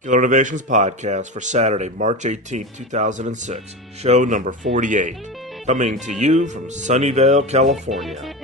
Killer Innovations Podcast for Saturday, March 18th, 2006, show number 48, coming to you from Sunnyvale, California.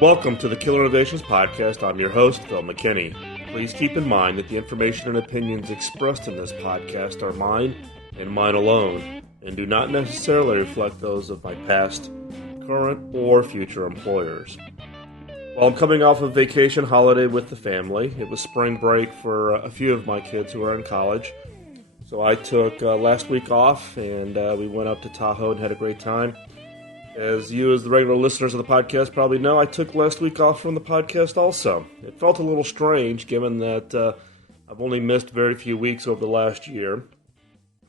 Welcome to the Killer Innovations Podcast. I'm your host, Phil McKinney. Please keep in mind that the information and opinions expressed in this podcast are mine and mine alone, and do not necessarily reflect those of my past, current, or future employers. Well, I'm coming off a vacation holiday with the family. It was spring break for a few of my kids who are in college. So I took last week off, and we went up to Tahoe and had a great time. As you, as the regular listeners of the podcast, probably know, I took last week off from the podcast also. It felt a little strange, given that I've only missed very few weeks over the last year.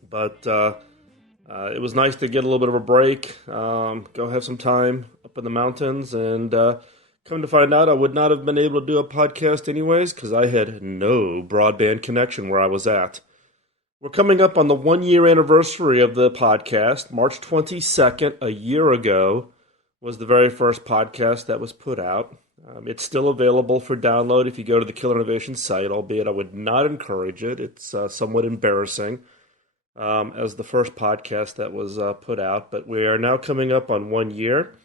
But it was nice to get a little bit of a break, go have some time up in the mountains, and come to find out I would not have been able to do a podcast anyways, because I had no broadband connection where I was at. We're coming up on the 1-year anniversary of the podcast. March 22nd, a year ago, was the very first podcast that was put out. It's still available for download if you go to the Killer Innovations site, albeit I would not encourage it. It's somewhat embarrassing as the first podcast that was put out. But we are now coming up on 1 year.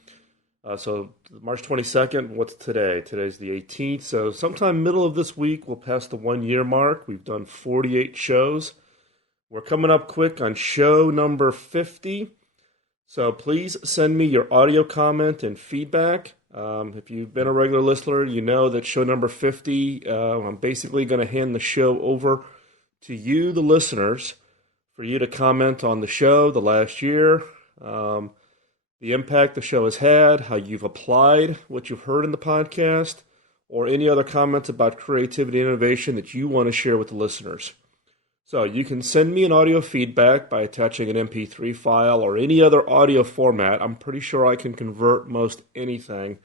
So March 22nd, what's today? Today's the 18th. So sometime middle of this week, we'll pass the 1-year mark. We've done 48 shows. We're coming up quick on show number 50, so please send me your audio comment and feedback. If you've been a regular listener, you know that show number 50, I'm basically going to hand the show over to you, the listeners, for you to comment on the show, the last year, the impact the show has had, how you've applied what you've heard in the podcast, or any other comments about creativity and innovation that you want to share with the listeners. So you can send me an audio feedback by attaching an MP3 file or any other audio format. I'm pretty sure I can convert most anything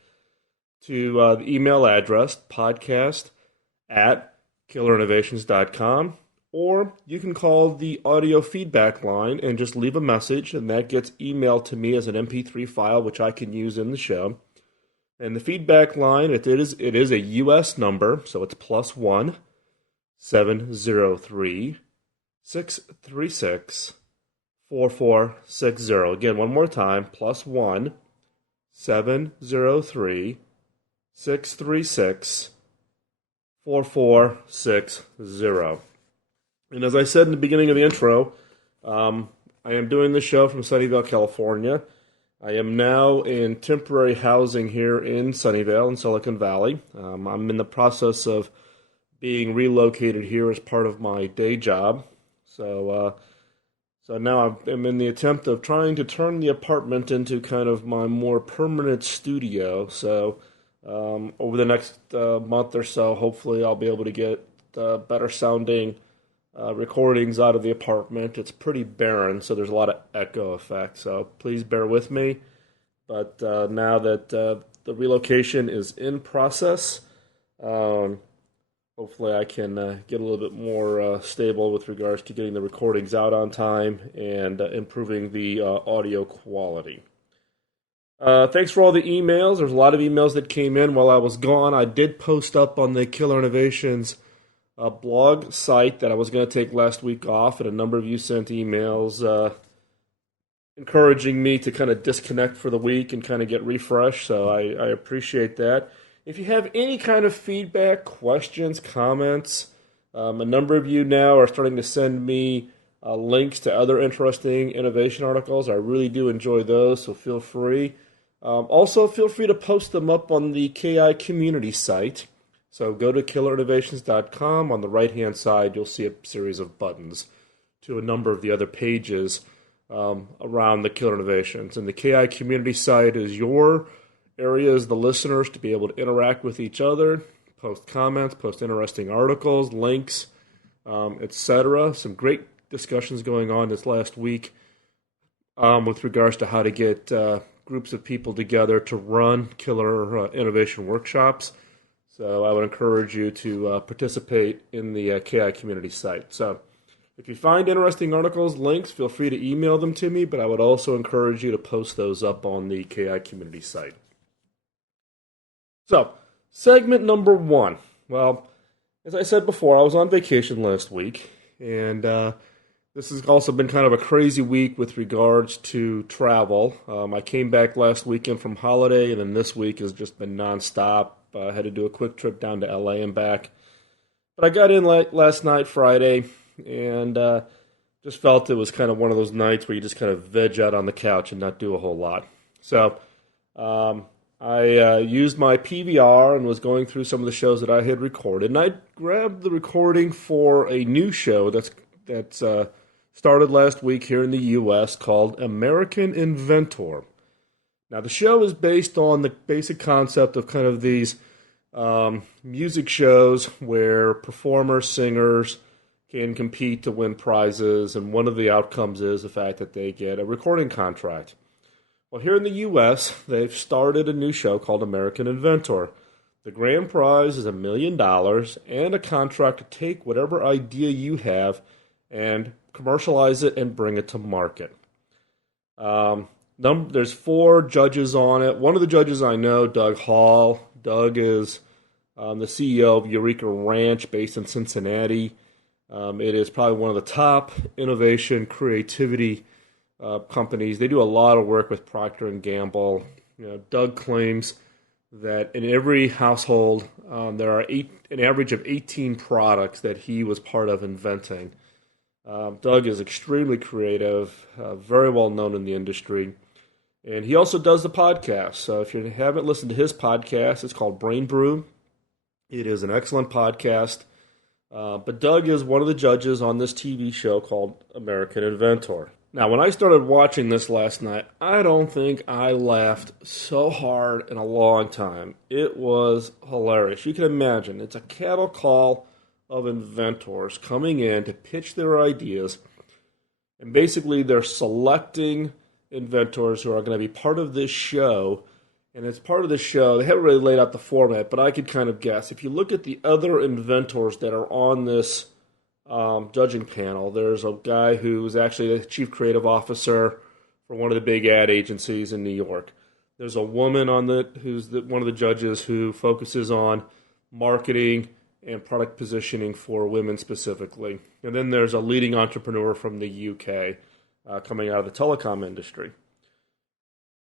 to the email address, podcast@killerinnovations.com, or you can call the audio feedback line and just leave a message, and that gets emailed to me as an MP3 file, which I can use in the show. And the feedback line, it is a U.S. number, so it's +1 703 636 4460. Again, one more time, +1 703 636 4460. And as I said in the beginning of the intro, I am doing this show from Sunnyvale, California. I am now in temporary housing here in Sunnyvale, in Silicon Valley. I'm in the process of being relocated here as part of my day job. So now I'm in the attempt of trying to turn the apartment into kind of my more permanent studio. So over the next month or so, hopefully I'll be able to get better sounding recordings out of the apartment. It's pretty barren, so there's a lot of echo effect. So please bear with me. But now that the relocation is in process, hopefully I can get a little bit more stable with regards to getting the recordings out on time and improving the audio quality. Thanks for all the emails. There's a lot of emails that came in while I was gone. I did post up on the Killer Innovations blog site that I was going to take last week off, and a number of you sent emails encouraging me to kind of disconnect for the week and kind of get refreshed, so I appreciate that. If you have any kind of feedback, questions, comments, a number of you now are starting to send me links to other interesting innovation articles. I really do enjoy those, so feel free. Also, feel free to post them up on the KI community site. So go to killerinnovations.com. On the right-hand side, you'll see a series of buttons to a number of the other pages around the Killer Innovations. And the KI community site is your areas, the listeners, to be able to interact with each other, post comments, post interesting articles, links, etc. Some great discussions going on this last week with regards to how to get groups of people together to run killer innovation workshops. So I would encourage you to participate in the KI community site. So if you find interesting articles, links, feel free to email them to me, but I would also encourage you to post those up on the KI community site. So, segment number 1. Well, as I said before, I was on vacation last week, and this has also been kind of a crazy week with regards to travel. I came back last weekend from holiday, and then this week has just been nonstop. I had to do a quick trip down to LA and back. But I got in last night, Friday, and just felt it was kind of one of those nights where you just kind of veg out on the couch and not do a whole lot. So I used my PVR and was going through some of the shows that I had recorded, and I grabbed the recording for a new show that's started last week here in the U.S. called American Inventor. Now, the show is based on the basic concept of kind of these music shows where performers, singers can compete to win prizes, and one of the outcomes is the fact that they get a recording contract. Well, here in the U.S., they've started a new show called American Inventor. The grand prize is $1 million and a contract to take whatever idea you have and commercialize it and bring it to market. There's 4 judges on it. One of the judges I know, Doug Hall. Doug is the CEO of Eureka Ranch based in Cincinnati. It is probably one of the top innovation creativity companies. They do a lot of work with Procter & Gamble. Doug claims that in every household there are an average of 18 products that he was part of inventing. Doug is extremely creative, very well known in the industry. And he also does the podcast. So if you haven't listened to his podcast, it's called Brain Brew. It is an excellent podcast. But Doug is one of the judges on this TV show called American Inventor. Now, when I started watching this last night, I don't think I laughed so hard in a long time. It was hilarious. You can imagine, it's a cattle call of inventors coming in to pitch their ideas. And basically, they're selecting inventors who are going to be part of this show. And as part of the show, they haven't really laid out the format, but I could kind of guess. If you look at the other inventors that are on this judging panel, there's a guy who's actually the chief creative officer for one of the big ad agencies in New York. There's a woman who's one of the judges who focuses on marketing and product positioning for women specifically. And then there's a leading entrepreneur from the UK coming out of the telecom industry.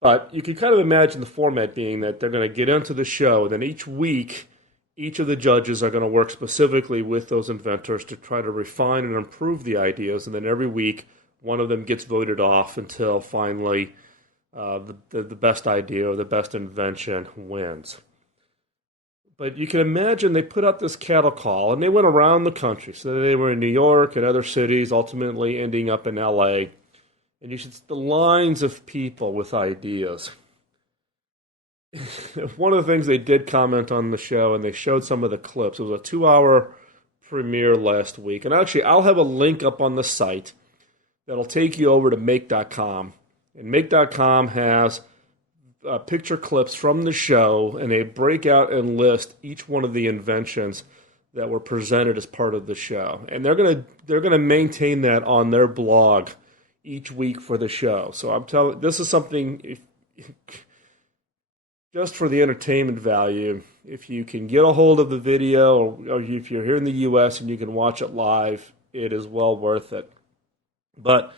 But you can kind of imagine the format being that they're going to get into the show, and then each week, each of the judges are going to work specifically with those inventors to try to refine and improve the ideas, and then every week, one of them gets voted off until finally the best idea or the best invention wins. But you can imagine they put out this cattle call, and they went around the country. So they were in New York and other cities, ultimately ending up in L.A., and you should see the lines of people with ideas. One of the things they did comment on the show, and they showed some of the clips, it was a 2-hour premiere last week. And actually, I'll have a link up on the site that'll take you over to Make.com. And Make.com has picture clips from the show, and they break out and list each one of the inventions that were presented as part of the show. And they're gonna maintain that on their blog each week for the show. So I'm telling, this is something, just for the entertainment value, if you can get a hold of the video, or if you're here in the U.S. and you can watch it live, it is well worth it. But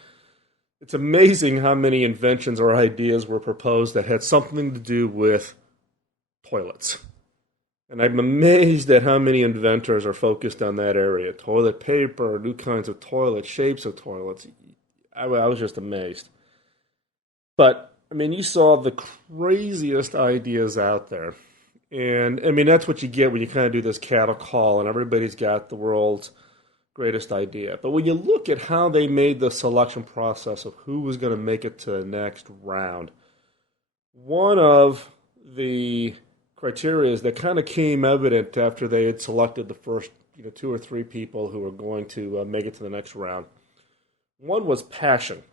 it's amazing how many inventions or ideas were proposed that had something to do with toilets. And I'm amazed at how many inventors are focused on that area. Toilet paper, new kinds of toilets, shapes of toilets. I was just amazed. But, I mean, you saw the craziest ideas out there. And, I mean, that's what you get when you kind of do this cattle call and everybody's got the world's greatest idea. But when you look at how they made the selection process of who was going to make it to the next round, one of the criteria that kind of came evident after they had selected the first, two or three people who were going to make it to the next round. One was passion.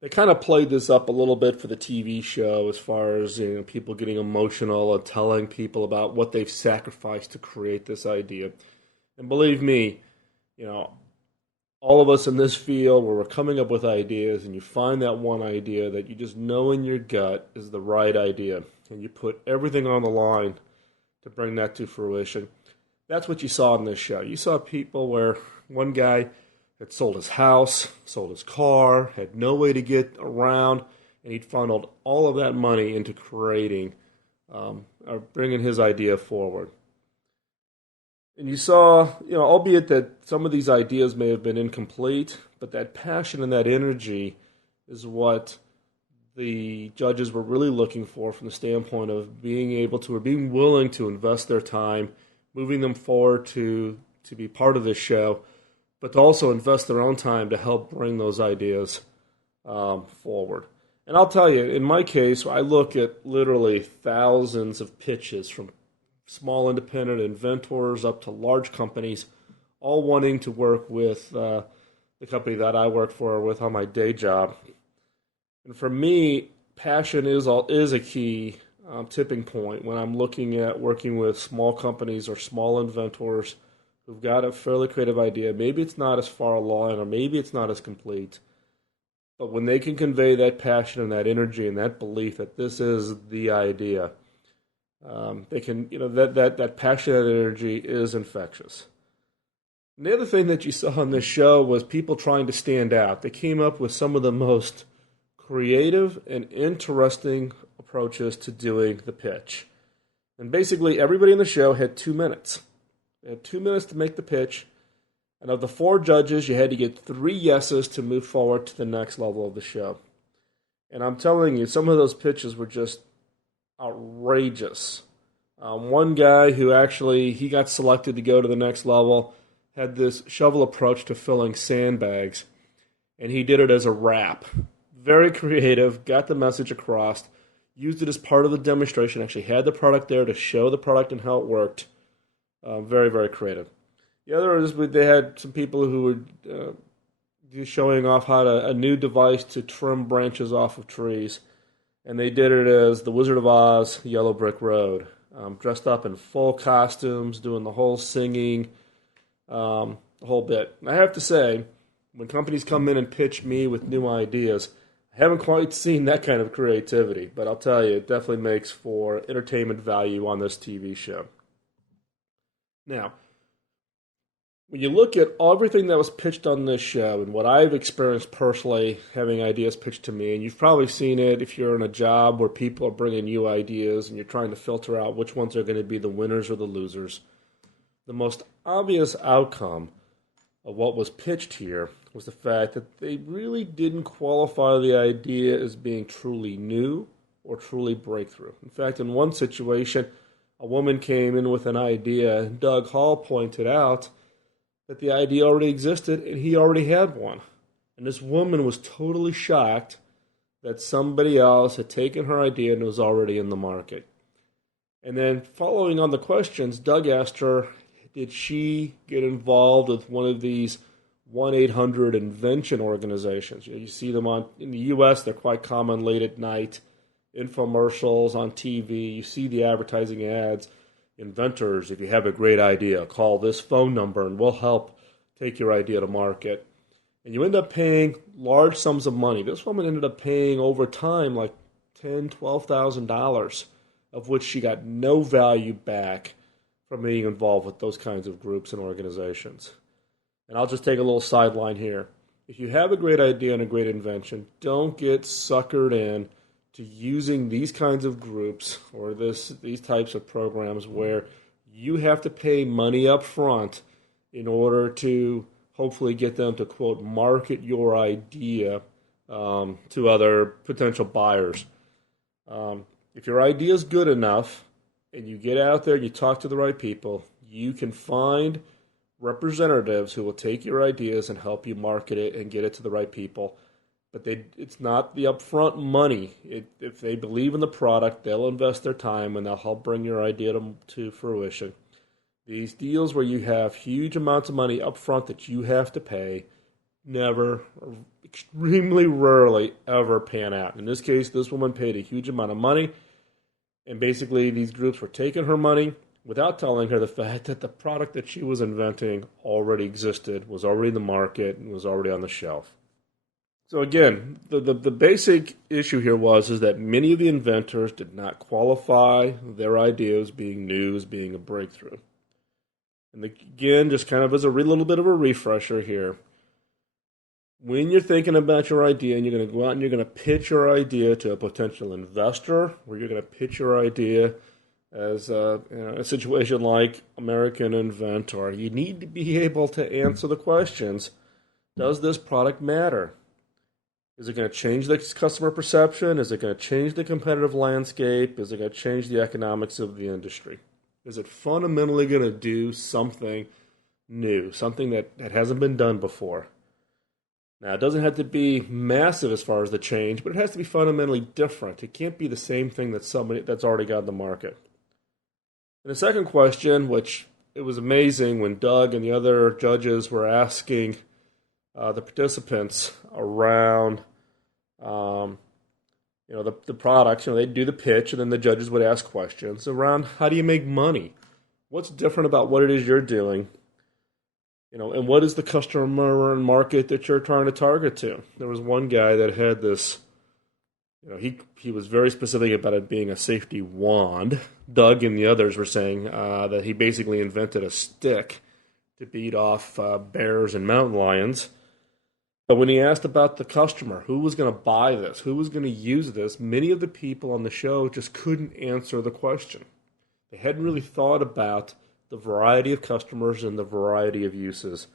They kind of played this up a little bit for the TV show as far as people getting emotional and telling people about what they've sacrificed to create this idea. And believe me, all of us in this field where we're coming up with ideas and you find that one idea that you just know in your gut is the right idea and you put everything on the line to bring that to fruition. That's what you saw in this show. You saw people where one guy had sold his house, sold his car, had no way to get around, and he'd funneled all of that money into creating or bringing his idea forward. And you saw, albeit that some of these ideas may have been incomplete, but that passion and that energy is what the judges were really looking for from the standpoint of being able to or being willing to invest their time, moving them forward to be part of this show, but to also invest their own time to help bring those ideas forward. And I'll tell you, in my case, I look at literally thousands of pitches from small independent inventors up to large companies, all wanting to work with the company that I work for with on my day job. And for me, passion is a key tipping point when I'm looking at working with small companies or small inventors who've got a fairly creative idea. Maybe it's not as far along or maybe it's not as complete. But when they can convey that passion and that energy and that belief that this is the idea, they can, that passion and energy is infectious. And the other thing that you saw on this show was people trying to stand out. They came up with some of the most creative and interesting approaches to doing the pitch. And basically, everybody in the show had 2 minutes. They had 2 minutes to make the pitch. And of the 4 judges, you had to get 3 yeses to move forward to the next level of the show. And I'm telling you, some of those pitches were just outrageous. One guy who actually, he got selected to go to the next level, had this shovel approach to filling sandbags, and he did it as a rap. Very creative, got the message across, used it as part of the demonstration, actually had the product there to show the product and how it worked. Very, very creative. The other is they had some people who were showing off a new device to trim branches off of trees. And they did it as the Wizard of Oz, Yellow Brick Road. Dressed up in full costumes, doing the whole singing, the whole bit. And I have to say, when companies come in and pitch me with new ideas, I haven't quite seen that kind of creativity. But I'll tell you, it definitely makes for entertainment value on this TV show. Now, when you look at everything that was pitched on this show and what I've experienced personally having ideas pitched to me, and you've probably seen it if you're in a job where people are bringing you ideas and you're trying to filter out which ones are going to be the winners or the losers, the most obvious outcome of what was pitched here was the fact that they really didn't qualify the idea as being truly new or truly breakthrough. In fact, in one situation, a woman came in with an idea, and Doug Hall pointed out that the idea already existed and he already had one. And this woman was totally shocked that somebody else had taken her idea and was already in the market. And then following on the questions, Doug asked her, did she get involved with one of these 1-800 invention organizations? You see them in the U.S., they're quite common late at night, infomercials on TV, you see the advertising ads. Inventors, if you have a great idea, call this phone number and we'll help take your idea to market. And you end up paying large sums of money. This woman ended up paying over time like $10,000, $12,000, of which she got no value back from being involved with those kinds of groups and organizations. And I'll just take a little sideline here. If you have a great idea and a great invention, don't get suckered in to using these kinds of groups or these types of programs where you have to pay money up front in order to hopefully get them to, quote, market your idea to other potential buyers. If your idea is good enough and you get out there and you talk to the right people, you can find representatives who will take your ideas and help you market it and get it to the right people. But it's not the upfront money. If they believe in the product, they'll invest their time and they'll help bring your idea to fruition. These deals where you have huge amounts of money upfront that you have to pay never, or extremely rarely, ever pan out. In this case, this woman paid a huge amount of money, and basically these groups were taking her money without telling her the fact that the product that she was inventing already existed, was already in the market, and was already on the shelf. So again, the basic issue here is that many of the inventors did not qualify their idea as being new, as being a breakthrough. And again, just kind of as a little bit of a refresher here, when you're thinking about your idea and you're going to go out and you're going to pitch your idea to a potential investor, or you're going to pitch your idea as a situation like American Inventor, you need to be able to answer the questions. Does this product matter? Is it going to change the customer perception? Is it going to change the competitive landscape? Is it going to change the economics of the industry? Is it fundamentally going to do something new, something that hasn't been done before? Now, it doesn't have to be massive as far as the change, but it has to be fundamentally different. It can't be the same thing that somebody that's already got in the market. And the second question, which it was amazing when Doug and the other judges were asking the participants around, the products. They'd do the pitch, and then the judges would ask questions around how do you make money? What's different about what it is you're doing? And what is the customer and market that you're trying to target to? There was one guy that had this. He was very specific about it being a safety wand. Doug and the others were saying that he basically invented a stick to beat off bears and mountain lions. But when he asked about the customer, who was going to buy this, who was going to use this, many of the people on the show just couldn't answer the question. They hadn't really thought about the variety of customers and the variety of uses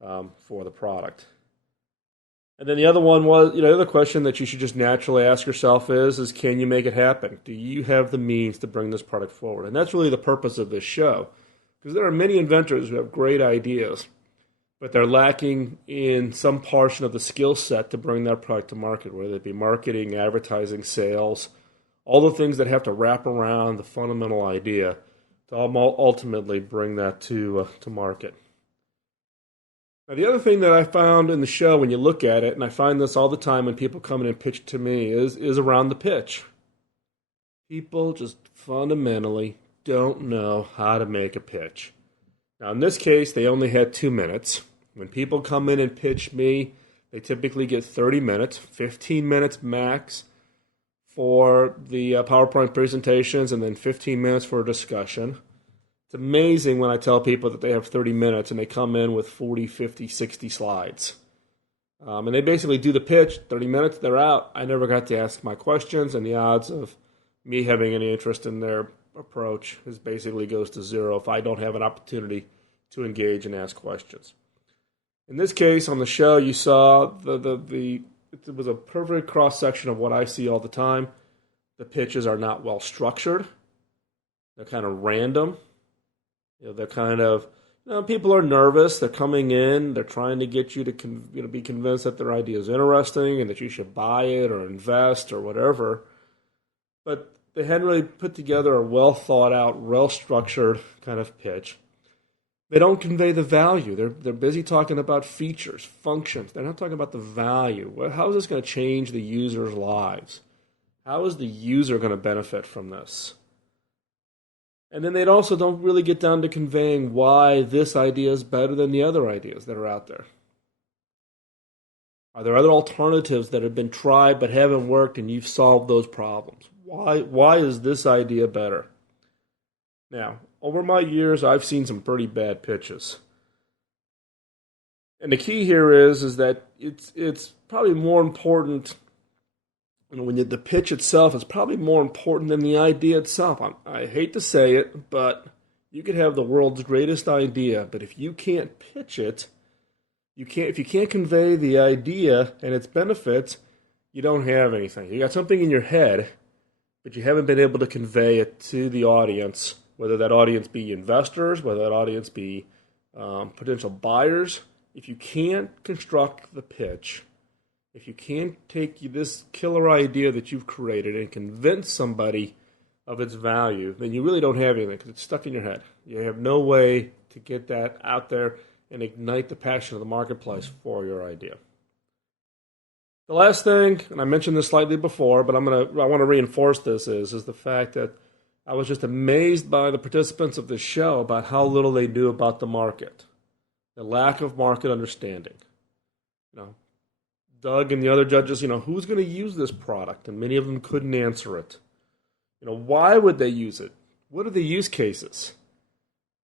for the product. And then the other one was, the other question that you should just naturally ask yourself is can you make it happen? Do you have the means to bring this product forward? And that's really the purpose of this show, because there are many inventors who have great ideas, but they're lacking in some portion of the skill set to bring that product to market, whether it be marketing, advertising, sales, all the things that have to wrap around the fundamental idea to ultimately bring that to market. Now, the other thing that I found in the show when you look at it, and I find this all the time when people come in and pitch to me, is around the pitch. People just fundamentally don't know how to make a pitch. Now, in this case, they only had 2 minutes. When people come in and pitch me, they typically get 30 minutes, 15 minutes max for the PowerPoint presentations, and then 15 minutes for a discussion. It's amazing when I tell people that they have 30 minutes and they come in with 40, 50, 60 slides. And they basically do the pitch, 30 minutes, they're out. I never got to ask my questions, and the odds of me having any interest in their approach basically goes to zero if I don't have an opportunity to engage and ask questions. In this case, on the show, you saw it was a perfect cross-section of what I see all the time. The pitches are not well structured. They're kind of random. They're kind of, people are nervous. They're coming in. They're trying to get you to be convinced that their idea is interesting and that you should buy it or invest or whatever. But they hadn't really put together a well-thought-out, well-structured kind of pitch. They don't convey the value. They're busy talking about features, functions. They're not talking about the value. How is this going to change the user's lives? How is the user going to benefit from this? And then they also don't really get down to conveying why this idea is better than the other ideas that are out there. Are there other alternatives that have been tried but haven't worked and you've solved those problems? Why is this idea better? Now, over my years, I've seen some pretty bad pitches. And the key here is that it's probably more important, when the pitch itself is probably more important than the idea itself. I hate to say it, but you could have the world's greatest idea, but if you can't pitch it, if you can't convey the idea and its benefits, you don't have anything. You got something in your head, but you haven't been able to convey it to the audience, whether that audience be investors, whether that audience be potential buyers. If you can't construct the pitch If you can't take this killer idea that you've created and convince somebody of its value, then you really don't have anything because it's stuck in your head. You have no way to get that out there and ignite the passion of the marketplace for your idea. The last thing, and I mentioned this slightly before, but I want to reinforce this, is the fact that I was just amazed by the participants of this show about how little they knew about the market, the lack of market understanding. Doug and the other judges, who's going to use this product? And many of them couldn't answer it. Why would they use it? What are the use cases?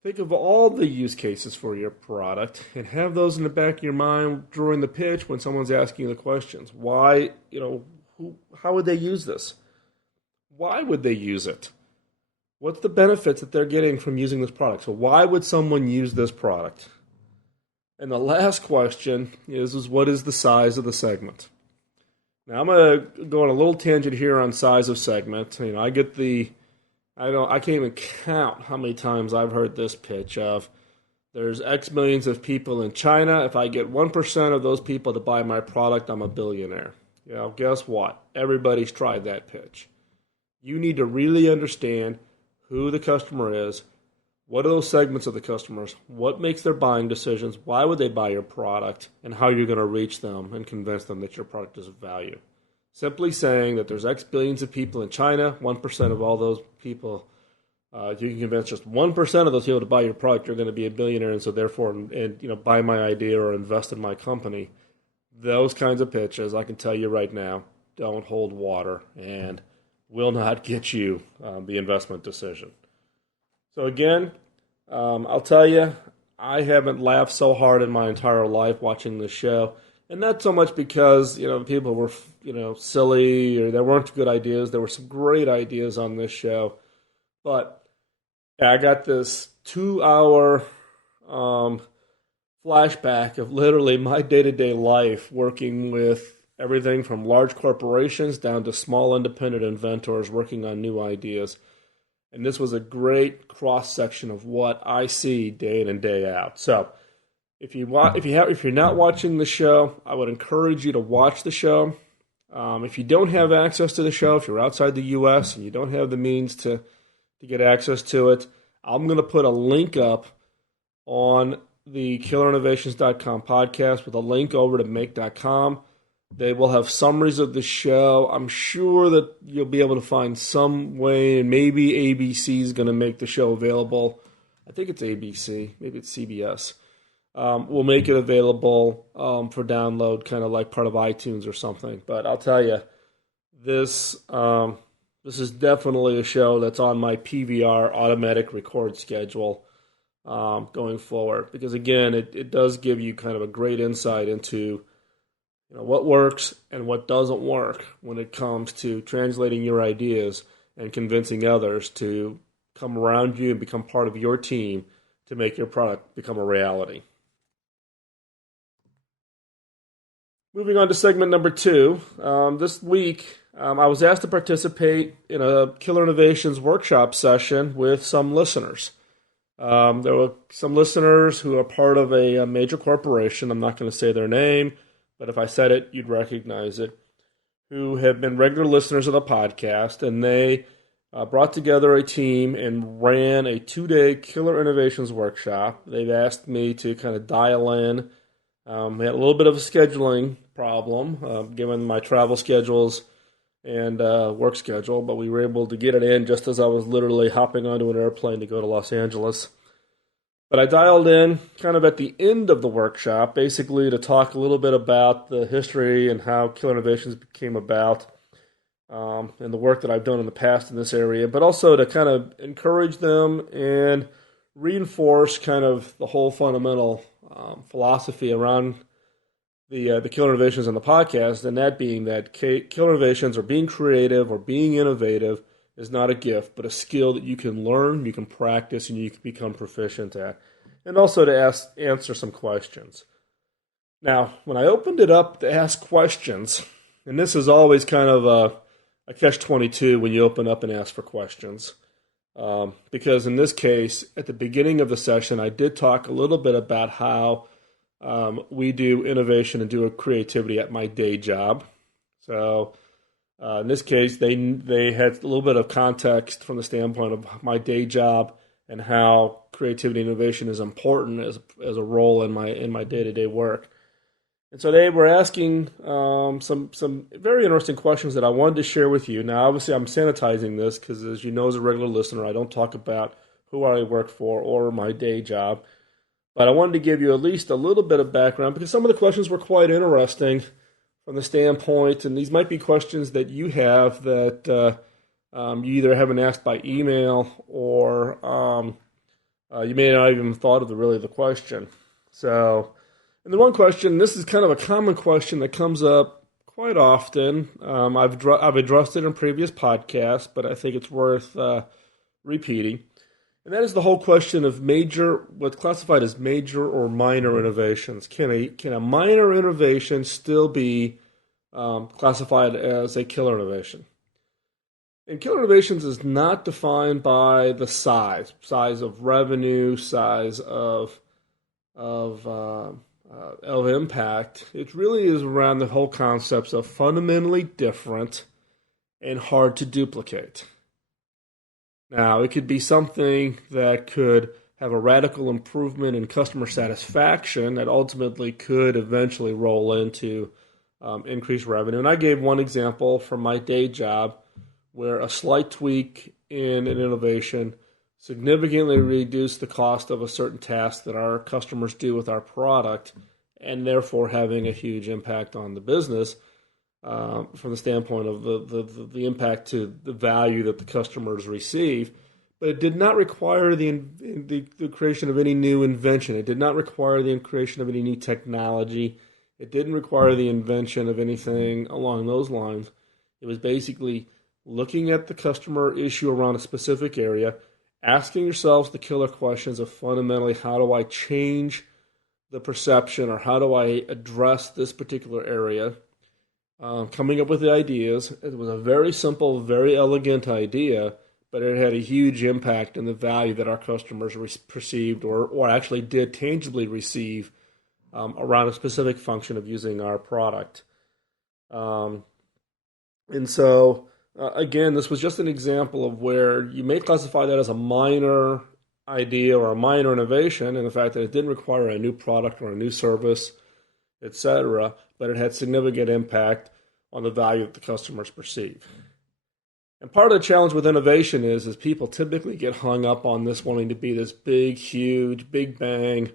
Think of all the use cases for your product and have those in the back of your mind during the pitch when someone's asking you the questions. Why, how would they use this? Why would they use it? What's the benefits that they're getting from using this product? So why would someone use this product? And the last question is what is the size of the segment? Now I'm going to go on a little tangent here on size of segment. I can't even count how many times I've heard this pitch of there's X millions of people in China. If I get 1% of those people to buy my product, I'm a billionaire. Guess what? Everybody's tried that pitch. You need to really understand who the customer is. What are those segments of the customers? What makes their buying decisions? Why would they buy your product? And how you're going to reach them and convince them that your product is of value. Simply saying that there's X billions of people in China, 1% of all those people, if you can convince just 1% of those people to buy your product, you're going to be a billionaire, and so therefore, buy my idea or invest in my company. Those kinds of pitches, I can tell you right now, don't hold water and will not get you the investment decision. So again, I'll tell you, I haven't laughed so hard in my entire life watching this show. And not so much because, people were, silly or there weren't good ideas. There were some great ideas on this show. But I got this 2-hour flashback of literally my day-to-day life working with everything from large corporations down to small independent inventors working on new ideas. And this was a great cross-section of what I see day in and day out. So if you're not watching the show, I would encourage you to watch the show. If you don't have access to the show, if you're outside the U.S. and you don't have the means to get access to it, I'm going to put a link up on the killerinnovations.com podcast with a link over to make.com. They will have summaries of the show. I'm sure that you'll be able to find some way, and maybe ABC is going to make the show available. I think it's ABC. Maybe it's CBS. We'll make it available for download, kind of like part of iTunes or something. But I'll tell you, this is definitely a show that's on my PVR automatic record schedule going forward. Because, again, it does give you kind of a great insight into what works and what doesn't work when it comes to translating your ideas and convincing others to come around you and become part of your team to make your product become a reality. Moving on to segment number 2. This week, I was asked to participate in a Killer Innovations workshop session with some listeners. There were some listeners who are part of a major corporation. I'm not going to say their name, but if I said it, you'd recognize it, who have been regular listeners of the podcast, and they brought together a team and ran a 2-day Killer Innovations workshop. They've asked me to kind of dial in. We had a little bit of a scheduling problem, given my travel schedules and work schedule, but we were able to get it in just as I was literally hopping onto an airplane to go to Los Angeles. But I dialed in kind of at the end of the workshop, basically to talk a little bit about the history and how Killer Innovations came about, and the work that I've done in the past in this area, but also to kind of encourage them and reinforce kind of the whole fundamental philosophy around the Killer Innovations on the podcast, and that being that Killer Innovations or being creative or being innovative is not a gift, but a skill that you can learn, you can practice, and you can become proficient at. And also to answer some questions. Now, when I opened it up to ask questions, and this is always kind of a catch-22 when you open up and ask for questions, because in this case, at the beginning of the session, I did talk a little bit about how we do innovation and do a creativity at my day job. So in this case, they had a little bit of context from the standpoint of my day job and how creativity and innovation is important as a role in my day-to-day work. And so they were asking some very interesting questions that I wanted to share with you. Now, obviously, I'm sanitizing this because, as you know, as a regular listener, I don't talk about who I work for or my day job. But I wanted to give you at least a little bit of background because some of the questions were quite interesting from the standpoint, and these might be questions that you have that you either haven't asked by email or you may not even thought of the question. So, and the one question, this is kind of a common question that comes up quite often. I've addressed it in previous podcasts, but I think it's worth repeating. And that is the whole question of what's classified as major or minor innovations. Can a minor innovation still be classified as a killer innovation? And killer innovations is not defined by the size of revenue, size of impact. It really is around the whole concepts of fundamentally different and hard to duplicate. Now, it could be something that could have a radical improvement in customer satisfaction that ultimately could eventually roll into increased revenue. And I gave one example from my day job where a slight tweak in an innovation significantly reduced the cost of a certain task that our customers do with our product, and therefore having a huge impact on the business. From the standpoint of the impact to the value that the customers receive, but it did not require the creation of any new invention. It did not require the creation of any new technology. It didn't require the invention of anything along those lines. It was basically looking at the customer issue around a specific area, asking yourselves the killer questions of fundamentally, how do I change the perception, or how do I address this particular area? Coming up with the ideas. It was a very simple, very elegant idea, but it had a huge impact in the value that our customers perceived or actually did tangibly receive around a specific function of using our product. And so, again, this was just an example of where you may classify that as a minor idea or a minor innovation, and the fact that it didn't require a new product or a new service, etc., but it had significant impact on the value that the customers perceive. And part of the challenge with innovation is people typically get hung up on this wanting to be this big, huge, big bang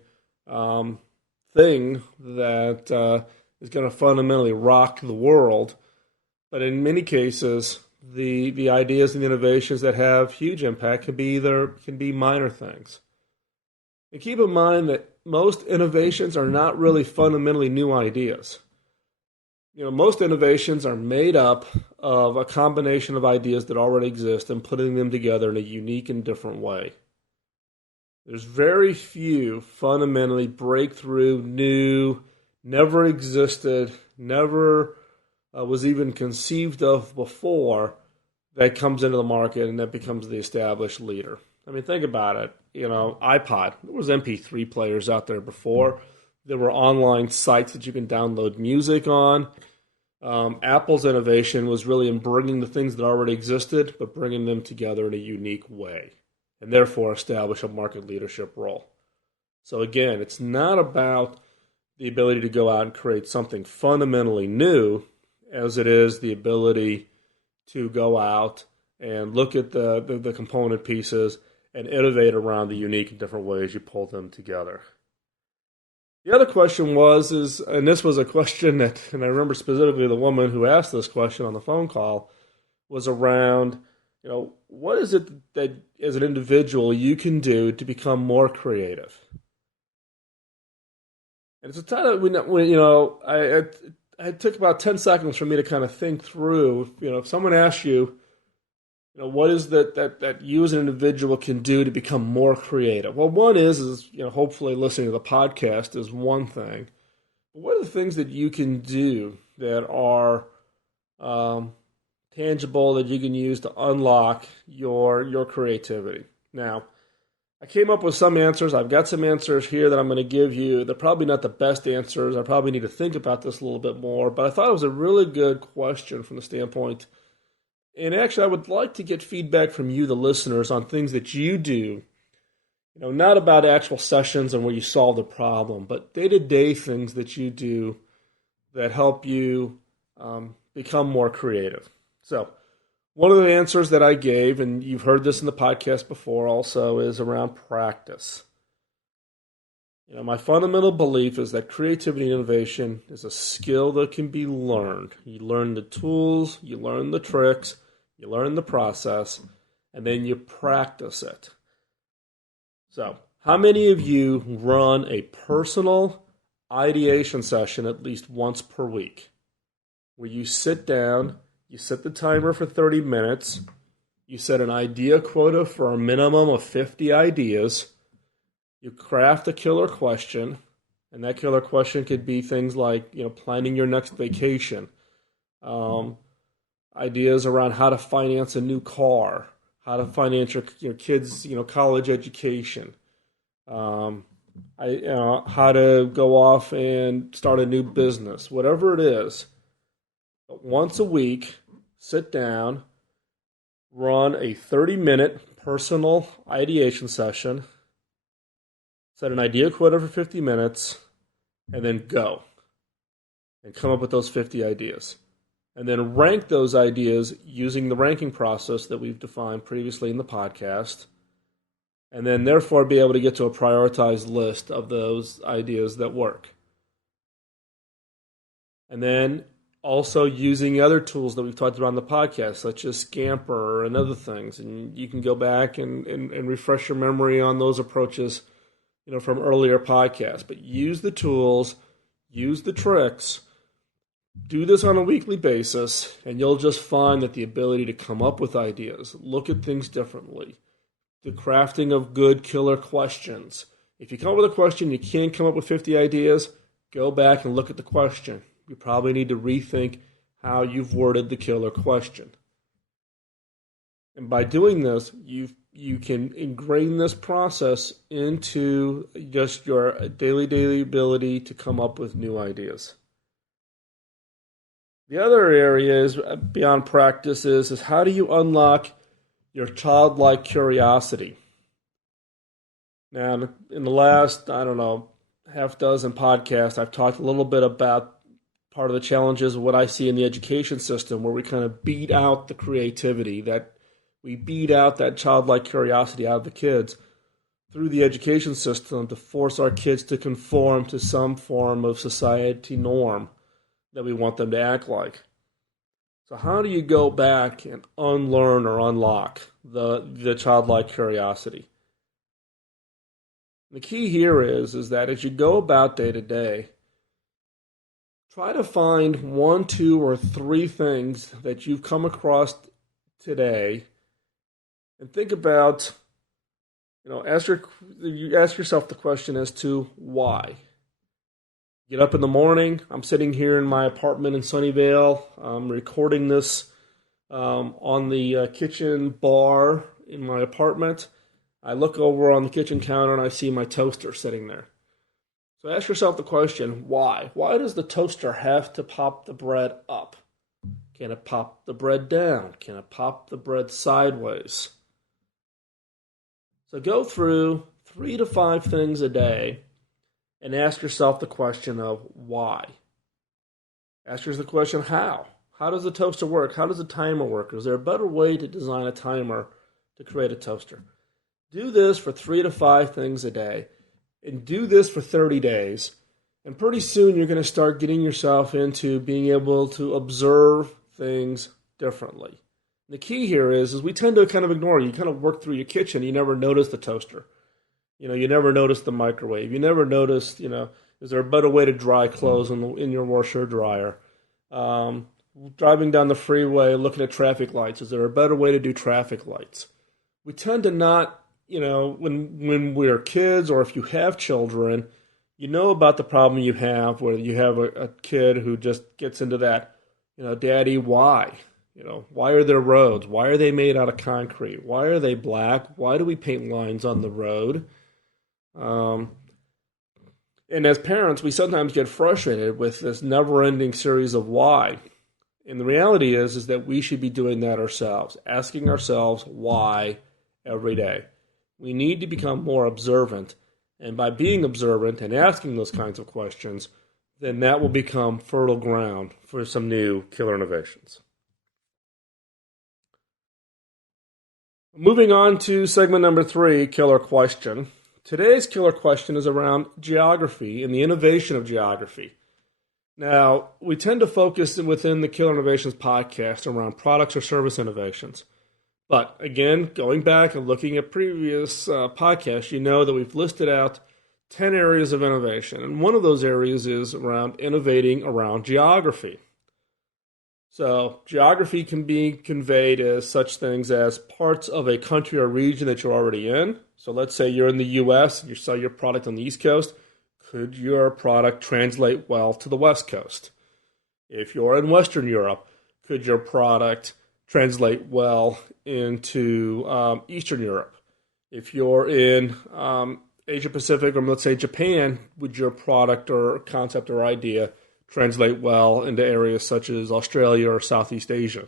thing that is going to fundamentally rock the world. But in many cases, the ideas and the innovations that have huge impact can be minor things. And keep in mind that most innovations are not really fundamentally new ideas. Most innovations are made up of a combination of ideas that already exist and putting them together in a unique and different way. There's very few fundamentally breakthrough, new, never existed, never was even conceived of before that comes into the market and that becomes the established leader. I mean, think about it. iPod, there was MP3 players out there before. There were online sites that you can download music on. Apple's innovation was really in bringing the things that already existed, but bringing them together in a unique way, and therefore establish a market leadership role. So again, it's not about the ability to go out and create something fundamentally new, as it is the ability to go out and look at the component pieces and innovate around the unique and different ways you pull them together. The other question and this was a question and I remember specifically the woman who asked this question on the phone call, was around, what is it that as an individual you can do to become more creative? And it's a time that it took about 10 seconds for me to kind of think through, if someone asks you, what is that you as an individual can do to become more creative? Well, one is hopefully listening to the podcast is one thing. But what are the things that you can do that are tangible that you can use to unlock your creativity? Now, I came up with some answers. I've got some answers here that I'm going to give you. They're probably not the best answers. I probably need to think about this a little bit more, but I thought it was a really good question from the standpoint. And actually, I would like to get feedback from you, the listeners, on things that you do. Not about actual sessions and where you solve the problem, but day-to-day things that you do that help you become more creative. So, one of the answers that I gave, and you've heard this in the podcast before also, is around practice. My fundamental belief is that creativity and innovation is a skill that can be learned. You learn the tools, you learn the tricks, you learn the process, and then you practice it. So, how many of you run a personal ideation session at least once per week, where you sit down, you set the timer for 30 minutes, you set an idea quota for a minimum of 50 ideas, you craft a killer question, and that killer question could be things like, planning your next vacation, ideas around how to finance a new car, how to finance your kids, college education, how to go off and start a new business, whatever it is. But once a week, sit down, run a 30-minute personal ideation session, set an idea quota for 50 minutes, and then go and come up with those 50 ideas. And then rank those ideas using the ranking process that we've defined previously in the podcast, and then therefore be able to get to a prioritized list of those ideas that work. And then also using other tools that we've talked about on the podcast, such as Scamper and other things. And you can go back and refresh your memory on those approaches, from earlier podcasts. But use the tools, use the tricks, do this on a weekly basis, and you'll just find that the ability to come up with ideas, look at things differently, the crafting of good killer questions. If you come up with a question, you can't come up with 50 ideas, go back and look at the question. You probably need to rethink how you've worded the killer question. And by doing this, you can ingrain this process into just your daily ability to come up with new ideas. The other area is beyond practice is how do you unlock your childlike curiosity? Now, in the last, half dozen podcasts, I've talked a little bit about part of the challenges of what I see in the education system, where we kind of beat out the creativity, that we beat out that childlike curiosity out of the kids through the education system to force our kids to conform to some form of society norm that we want them to act like. So how do you go back and unlearn or unlock the childlike curiosity? The key here is that as you go about day to day, try to find 1, 2, or 3 things that you've come across today, and think about, ask yourself the question as to why. Get up in the morning. I'm sitting here in my apartment in Sunnyvale. I'm recording this on the kitchen bar in my apartment. I look over on the kitchen counter and I see my toaster sitting there. So ask yourself the question, why? Why does the toaster have to pop the bread up? Can it pop the bread down? Can it pop the bread sideways? So go through 3 to 5 things a day and ask yourself the question of why. Ask yourself the question, how? How does the toaster work? How does the timer work? Is there a better way to design a timer to create a toaster? Do this for 3 to 5 things a day, and do this for 30 days. And pretty soon you're going to start getting yourself into being able to observe things differently. The key here is we tend to kind of ignore it. You kind of work through your kitchen, you never notice the toaster. You never notice the microwave. You never notice, is there a better way to dry clothes in your washer or dryer? Driving down the freeway, looking at traffic lights. Is there a better way to do traffic lights? We tend to not, when we're kids, or if you have children, you know about the problem you have where you have a kid who just gets into that, Daddy, why? Why are there roads? Why are they made out of concrete? Why are they black? Why do we paint lines on the road? Um, and as parents, we sometimes get frustrated with this never-ending series of why. And the reality is that we should be doing that ourselves, asking ourselves why every day. We need to become more observant. And by being observant and asking those kinds of questions, then that will become fertile ground for some new killer innovations. Moving on to segment number 3, killer question. Today's killer question is around geography and the innovation of geography. Now, we tend to focus within the Killer Innovations podcast around products or service innovations. But again, going back and looking at previous podcasts, you know that we've listed out 10 areas of innovation. And one of those areas is around innovating around geography. So geography can be conveyed as such things as parts of a country or region that you're already in. So let's say you're in the U.S. and you sell your product on the East Coast. Could your product translate well to the West Coast? If you're in Western Europe, could your product translate well into Eastern Europe? If you're in Asia Pacific, or let's say Japan, would your product or concept or idea translate well into areas such as Australia or Southeast Asia?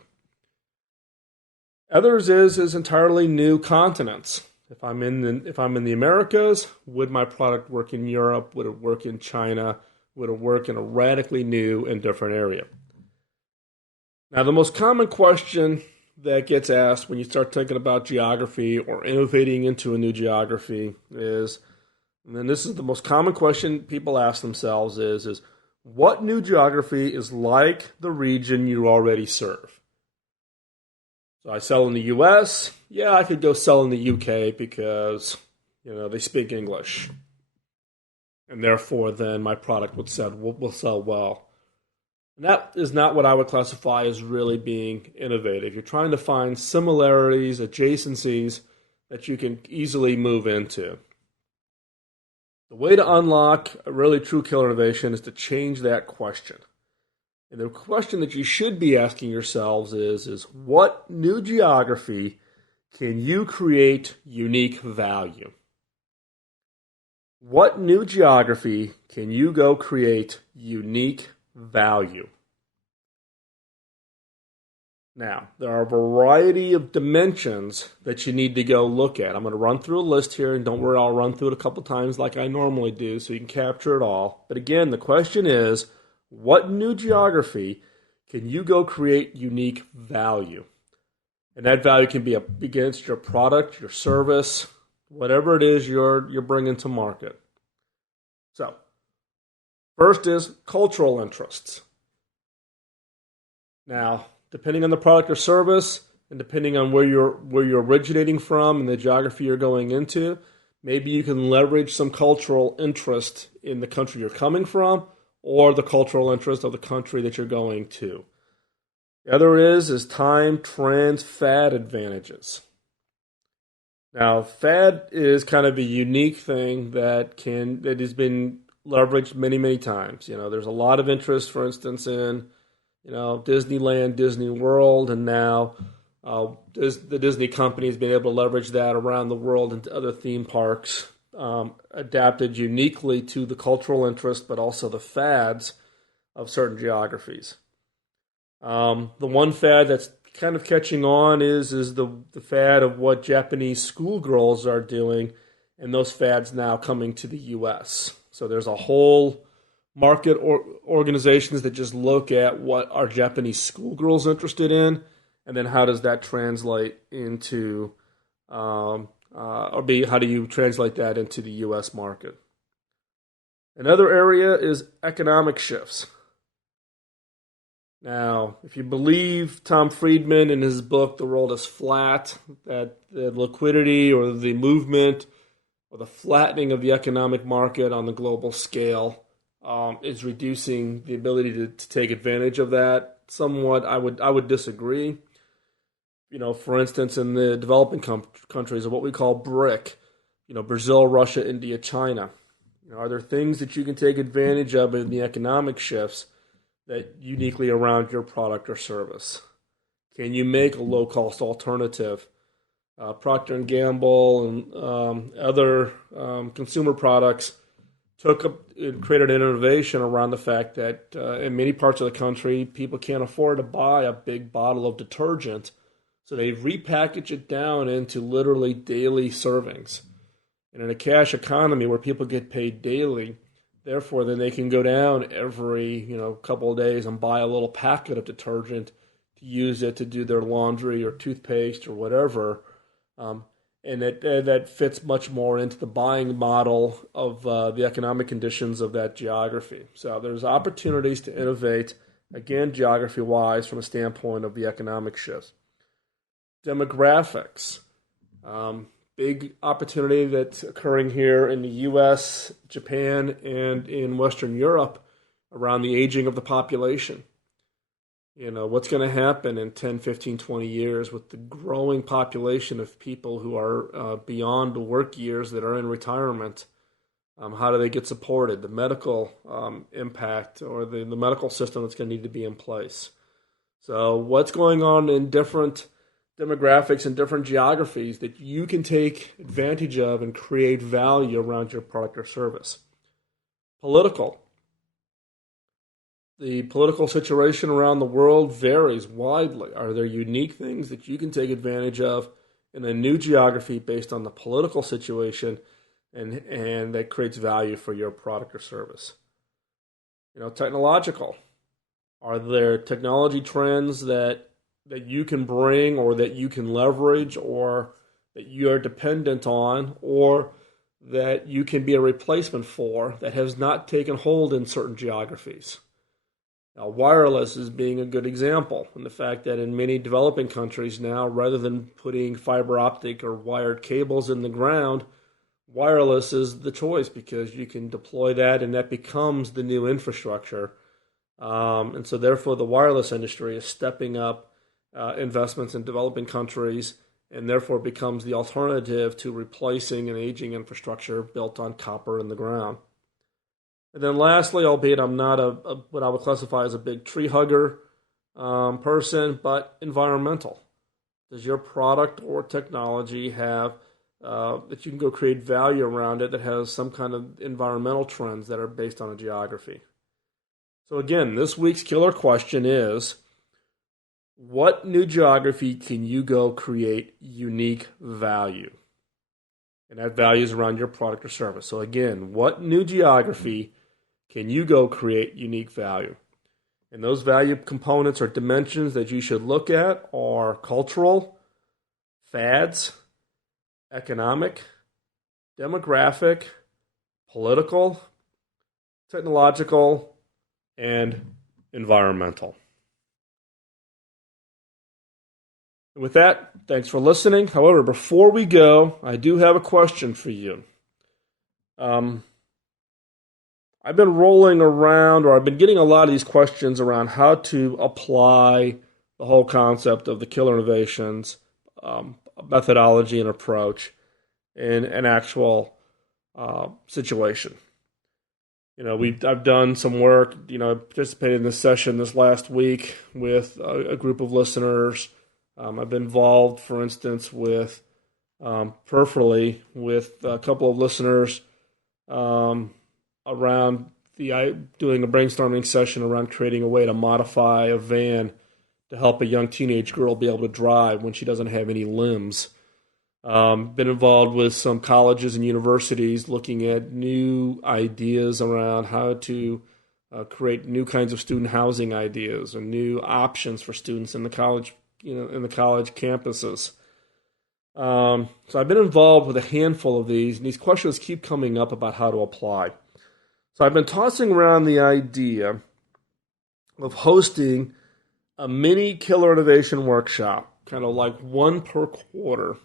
Others is entirely new continents. If I'm in the Americas, would my product work in Europe? Would it work in China? Would it work in a radically new and different area? Now, the most common question that gets asked when you start thinking about geography or innovating into a new geography is, and this is the most common question people ask themselves is what new geography is like the region you already serve? So I sell in the U.S. Yeah, I could go sell in the U.K. because, they speak English. And therefore, then my product will sell well. And that is not what I would classify as really being innovative. You're trying to find similarities, adjacencies that you can easily move into. The way to unlock a really true killer innovation is to change that question. And the question that you should be asking yourselves is what new geography can you create unique value? What new geography can you go create unique value? Now, there are a variety of dimensions that you need to go look at. I'm going to run through a list here, and don't worry, I'll run through it a couple times like I normally do so you can capture it all. But again, the question is, what new geography can you go create unique value? And that value can be against your product, your service, whatever it is you're bringing to market. So, first is cultural interests. Now, depending on the product or service, and depending on where you're originating from and the geography you're going into, maybe you can leverage some cultural interest in the country you're coming from, or the cultural interest of the country that you're going to. The other is time, trends, fad advantages. Now, fad is kind of a unique thing that has been leveraged many, many times. There's a lot of interest, for instance, in Disneyland, Disney World, and now the Disney company has been able to leverage that around the world into other theme parks. Adapted uniquely to the cultural interest, but also the fads of certain geographies. The one fad that's kind of catching on is the fad of what Japanese schoolgirls are doing, and those fads now coming to the U.S. So there's a whole market organizations that just look at what are Japanese schoolgirls interested in, and then how does that translate into how do you translate that into the U.S. market? Another area is economic shifts. Now, if you believe Tom Friedman in his book, The World is Flat, that the liquidity or the movement or the flattening of the economic market on the global scale is reducing the ability to take advantage of that somewhat, I would disagree. For instance, in the developing countries of what we call BRIC, Brazil, Russia, India, China, are there things that you can take advantage of in the economic shifts that uniquely around your product or service? Can you make a low-cost alternative? Procter and Gamble and other consumer products created an innovation around the fact that in many parts of the country, people can't afford to buy a big bottle of detergent, so they repackage it down into literally daily servings. And in a cash economy where people get paid daily, therefore, then they can go down every couple of days and buy a little packet of detergent to use it to do their laundry or toothpaste or whatever. And that fits much more into the buying model of the economic conditions of that geography. So there's opportunities to innovate, again, geography-wise, from a standpoint of the economic shifts. Demographics. Big opportunity that's occurring here in the U.S., Japan, and in Western Europe around the aging of the population. What's going to happen in 10, 15, 20 years with the growing population of people who are beyond the work years that are in retirement? How do they get supported? The medical impact or the medical system that's going to need to be in place. So what's going on in different demographics and different geographies that you can take advantage of and create value around your product or service? Political. The political situation around the world varies widely. Are there unique things that you can take advantage of in a new geography based on the political situation and that creates value for your product or service? Technological. Are there technology trends that you can bring or that you can leverage or that you are dependent on or that you can be a replacement for that has not taken hold in certain geographies? Now, wireless is being a good example, and the fact that in many developing countries now, rather than putting fiber optic or wired cables in the ground, wireless is the choice because you can deploy that and that becomes the new infrastructure. And so therefore the wireless industry is stepping up investments in developing countries and therefore becomes the alternative to replacing an aging infrastructure built on copper in the ground. And then lastly, albeit I'm not what I would classify as a big tree hugger person, but environmental. Does your product or technology have that you can go create value around it that has some kind of environmental trends that are based on a geography? So again, this week's killer question is, what new geography can you go create unique value? And that value is around your product or service. So again, what new geography can you go create unique value? And those value components or dimensions that you should look at are cultural, fads, economic, demographic, political, technological, and environmental. And with that, thanks for listening. However, before we go, I do have a question for you. I've been rolling around, or I've been getting a lot of these questions around how to apply the whole concept of the killer innovations, methodology and approach in an actual situation. I've done some work, I participated in this session this last week with a group of listeners. I've been involved, for instance, with peripherally with a couple of listeners around doing a brainstorming session around creating a way to modify a van to help a young teenage girl be able to drive when she doesn't have any limbs. Been involved with some colleges and universities looking at new ideas around how to create new kinds of student housing ideas and new options for students in the college, in the college campuses. So I've been involved with a handful of these, and these questions keep coming up about how to apply. So I've been tossing around the idea of hosting a mini killer innovation workshop, kind of like one per quarter,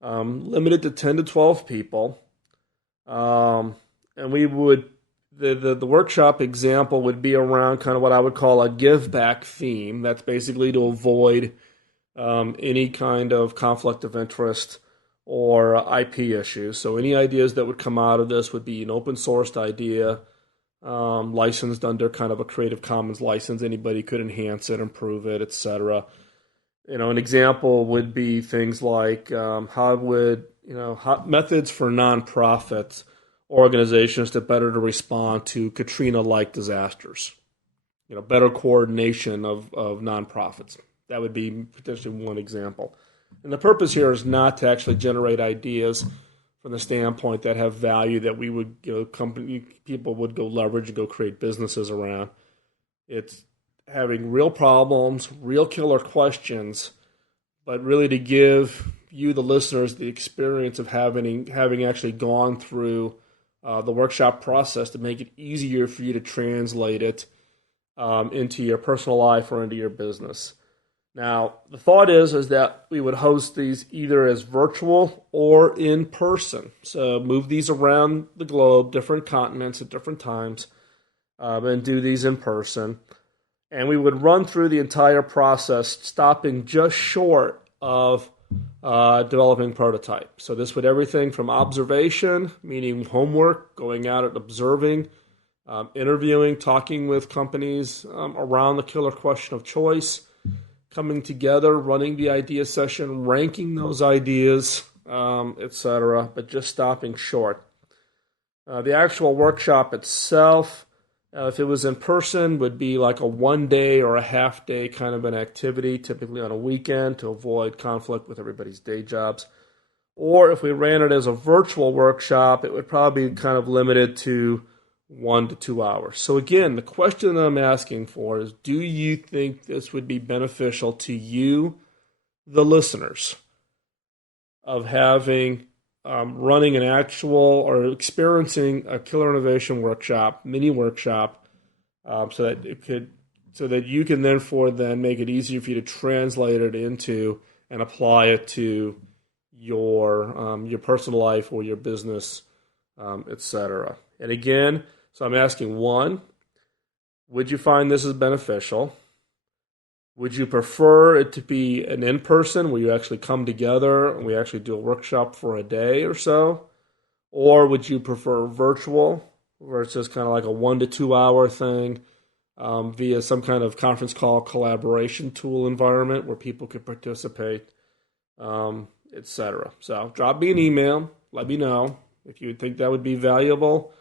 limited to 10 to 12 people. And we would, the workshop example would be around kind of what I would call a give back theme. That's basically to avoid any kind of conflict of interest or IP issues. So any ideas that would come out of this would be an open sourced idea, licensed under kind of a Creative Commons license. Anybody could enhance it, improve it, etc. An example would be things like methods for nonprofit organizations to better to respond to Katrina-like disasters. Better coordination of nonprofits. That would be potentially one example. And the purpose here is not to actually generate ideas from the standpoint that have value that we would, people would go leverage and go create businesses around. It's having real problems, real killer questions, but really to give you, the listeners, the experience of having actually gone through the workshop process to make it easier for you to translate it into your personal life or into your business. Now, the thought is that we would host these either as virtual or in person. So move these around the globe, different continents at different times, and do these in person. And we would run through the entire process, stopping just short of developing prototype. So this would everything from observation, meaning homework, going out and observing, interviewing, talking with companies around the killer question of choice, coming together, running the idea session, ranking those ideas, etc., but just stopping short. The actual workshop itself, if it was in person, would be like a 1 day or a half day kind of an activity, typically on a weekend to avoid conflict with everybody's day jobs. Or if we ran it as a virtual workshop, it would probably be kind of limited to 1 to 2 hours. So again, the question that I'm asking for is, do you think this would be beneficial to you, the listeners, of having running an actual or experiencing a killer innovation workshop, mini workshop, so that you can then make it easier for you to translate it into and apply it to your personal life or your business, etc. And again, so I'm asking, one, would you find this is beneficial? Would you prefer it to be an in-person where you actually come together and we actually do a workshop for a day or so? Or would you prefer virtual, where it's just kind of like a 1 to 2 hour thing via some kind of conference call collaboration tool environment where people could participate, etc. So drop me an email. Let me know if you would think that would be valuable.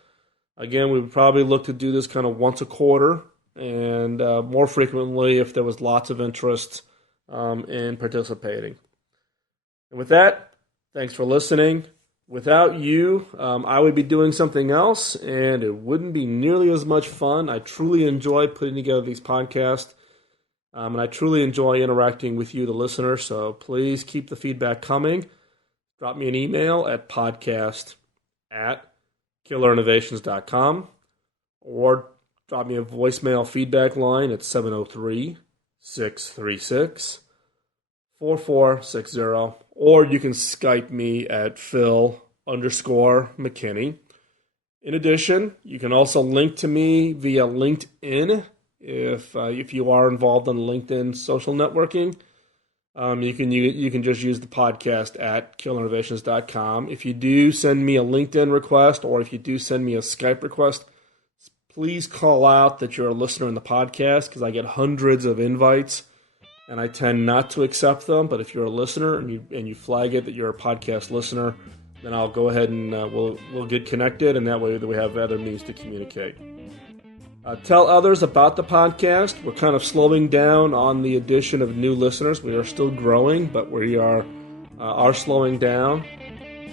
Again, we would probably look to do this kind of once a quarter, and more frequently if there was lots of interest in participating. And with that, thanks for listening. Without you, I would be doing something else, and it wouldn't be nearly as much fun. I truly enjoy putting together these podcasts, and I truly enjoy interacting with you, the listener, so please keep the feedback coming. Drop me an email at podcast@killerinnovations.com or drop me a voicemail feedback line at 703-636-4460, or you can Skype me at Phil_McKinney. In addition, you can also link to me via LinkedIn if you are involved in LinkedIn social networking. You can just use the podcast at killerinnovations.com. If you do send me a LinkedIn request or if you do send me a Skype request, please call out that you're a listener in the podcast, because I get hundreds of invites and I tend not to accept them. But if you're a listener and you flag it that you're a podcast listener, then I'll go ahead and we'll get connected, and that way we have other means to communicate. Tell others about the podcast. We're kind of slowing down on the addition of new listeners. We are still growing, but we are slowing down.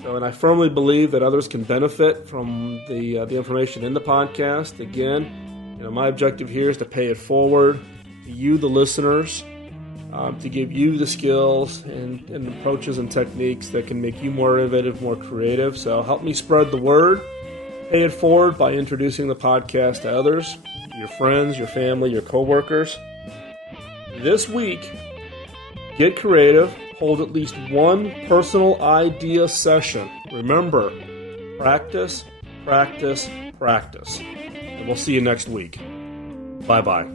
So, and I firmly believe that others can benefit from the information in the podcast. Again, my objective here is to pay it forward to you, the listeners, to give you the skills and approaches and techniques that can make you more innovative, more creative. So help me spread the word. Pay it forward by introducing the podcast to others, your friends, your family, your coworkers. This week, get creative. Hold at least one personal idea session. Remember, practice, practice, practice. And we'll see you next week. Bye-bye.